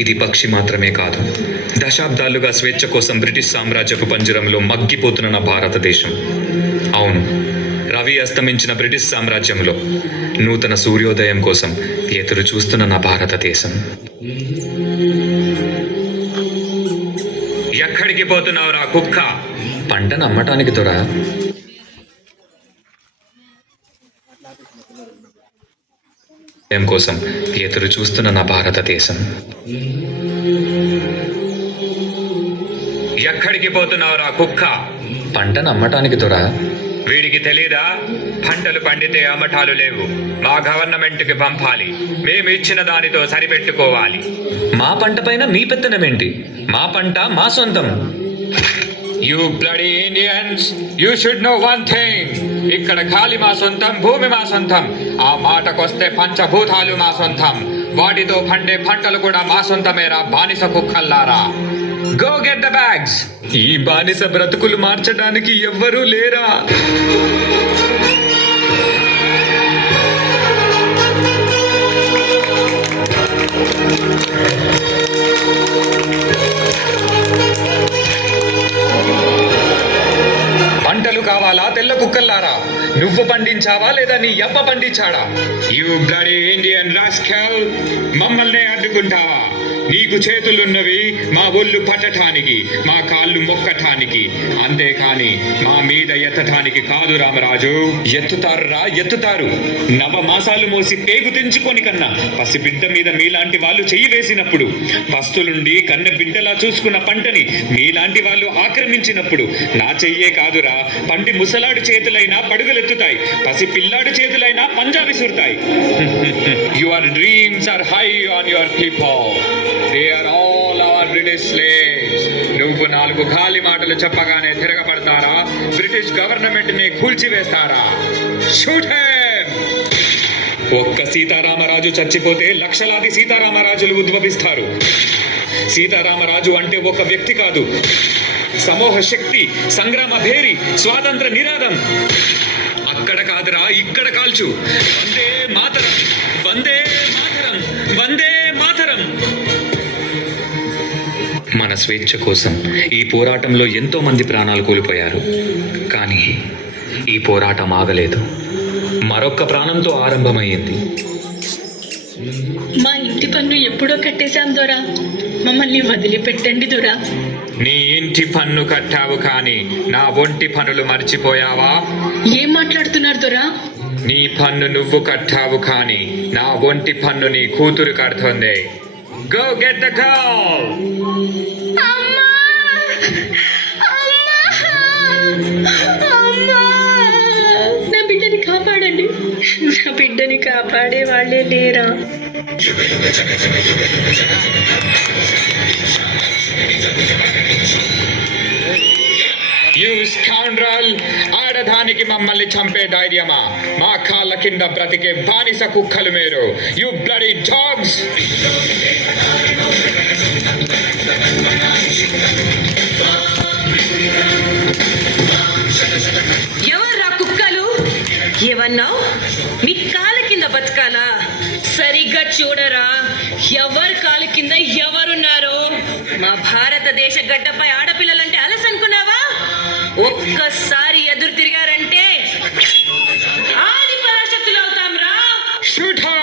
ఇది పక్షి మాత్రమే కాదు, దశాబ్దాలుగా స్వేచ్ఛ కోసం బ్రిటిష్ సామ్రాజ్యపు పంజరంలో మగ్గిపోతున్న నా భారతదేశం. అవును, రవి అస్తమించిన బ్రిటిష్ సామ్రాజ్యంలో నూతన సూర్యోదయం కోసం ఎదురు చూస్తున్న నా భారతదేశం. ఎక్కడికి పోతున్నావురా కుక్క? పంటను అమ్మటానికి దొరా. కోసం ఎదురు చూస్తున్న నా భారతదేశం. ఎక్కడికి పోతున్నావురా కుక్క? పంటను అమ్మటానికి దొరా. వీడికి తెలీదా? పంటలు పండితే అమ్మటాలు లేవు, మా గవర్నమెంట్కి పంపాలి, మేము ఇచ్చిన దానితో సరిపెట్టుకోవాలి. మా పంట పైన మీ పెత్తనమేంటి? మా పంట మా సొంతం. You bloody Indians, you should know one thing. ఇక్కడ గాలి మా సొంతం, భూమి మా సొంతం. ఆ మాటకొస్తే పంచభూతాలు మా సొంతం. వాటితో పండే పంటలు కూడా మా సొంతమేరా బానిస కుక్కల్లారా. Go get the bags. ఈ బానిస బ్రతుకులు మార్చడానికి ఎవ్వరూ లేరా? పంటలు కావాలా తెల్ల కుక్కల్లారా? నువ్వు పండించావా లేదా నీ అబ్బ పండించాడా? యు బ్లడీ ఇండియన్ రాస్కెల్, మమ్మల్నే అడ్డుకుంటావా? నీకు చేతులున్నవి మా ఒళ్ళు పట్టటానికి, మా కాళ్ళు మొక్కటానికి, అంతేకాని మా మీద ఎత్తటానికి కాదు రామరాజు. ఎత్తుతారురా, ఎత్తుతారు. నవమాసాలు మోసి పేగు తెంచుకొని కన్నా పసిబిడ్డ మీద మీలాంటి వాళ్ళు చెయ్యి వేసినప్పుడు, పస్తులుండి కన్న బిడ్డలా చూసుకున్న పంటని మీలాంటి వాళ్ళు ఆక్రమించినప్పుడు నా చెయ్యే కాదురా, పంటి ముసలాడు చేతులైనా పడుగులెత్తుతాయి, పసి పిల్లాడు చేతులైనా పంజా విసురుతాయి. Your dreams are high on your people. They are all our British slaves. నువ్వు నాలుగు ఖాళీ మాటలు చెప్పగానే తిరగబడతారా? బ్రిటిష్ గవర్నమెంట్ ని కూల్చివేస్తారా? Shoot him! ఒక్క సీతారామరాజు చచ్చిపోతే లక్షలాది సీతారామరాజులు ఉద్భవిస్తారు. సీతారామరాజు అంటే ఒక వ్యక్తి కాదు, సమూహ శక్తి, సంగ్రామ భేరి, స్వాతంత్ర నినాదం. అక్కడ కాదురా, ఇక్కడ కాల్చు. వందే మాతరం, వందే మాతరం, వందే మాతరం. మన స్వేచ్ఛ కోసం ఈ పోరాటంలో ఎంతో మంది ప్రాణాలు కోల్పోయారు. కానీ ఈ పోరాటం ఆగలేదు, మరొక్క ప్రాణంతో ఆరంభమైంది. మా ఇంటి పన్ను ఎప్పుడో కట్టేశాం దొరా, మమ్మల్ని వదిలిపెట్టండి దొరా. నీ ఇంటి పన్ను కట్టావు కానీ నా ఒంటి పనులు మర్చిపోయావా? ఏం మాట్లాడుతున్నారు దొరా? నీ పన్ను నువ్వు కట్టావు కానీ నా ఒంటి పన్ను నీ కూతురు కడుతుంది. Go get the girl. నా బిడ్డని కాపాడండి, నా బిడ్డని కాపాడే వాళ్ళే లేరా? You scoundrel! ఆడదానికి మమ్మల్ని చంపే ధైర్యమా? మా కాళ్ళ కింద బ్రతికే బానిస కుక్కలు మీరు. You bloody dogs! ఎవర్రా కుక్కలు? ఏమన్నావు? మీ కాళ్ళ కింద బతకాలా? సరిగ్గా చూడరా, ఎవరి కాళ్ళ కింద ఎవరున్నారో. మా భారతదేశ గడ్డపై ఆడపిల్లలంటే అలసనుకున్నావా? ఒక్కసారి ఎదురు తిరిగారంటే ఆది పరాశక్తులు అవుతాం రా. Shoot her!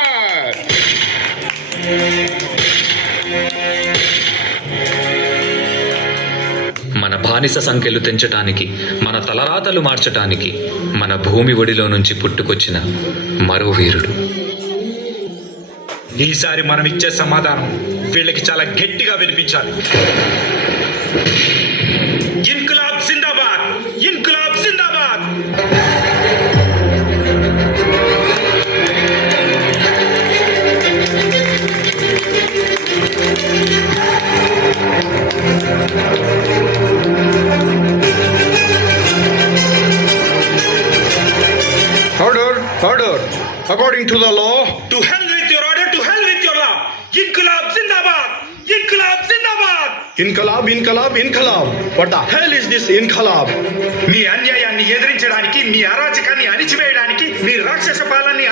మన బానిస సంఖ్యలు తెంచటానికి, మన తలరాతలు మార్చటానికి మన భూమి ఒడిలో నుంచి పుట్టుకొచ్చిన మరో వీరుడు. ఈసారి మనం ఇచ్చే సమాధానం వీళ్ళకి చాలా గట్టిగా వినిపించాలి. ఇన్కులాబ్ జిందాబాద్, ఇన్కులాబ్ జిందాబాద్. Order, order. According to the law, To hell with your order, to hell with your law. ఇన్కులాబ్ Zindabad, ఇన్కులాబ్ Zindabad. Inkalab, Inkalab, Inkalab. What the hell is this Inkalab? మీ అన్యాయాన్ని ఎదిరించడానికి, మీ అరాచకాన్ని అణిచివేయడానికి, మీ రాక్షస పాలనని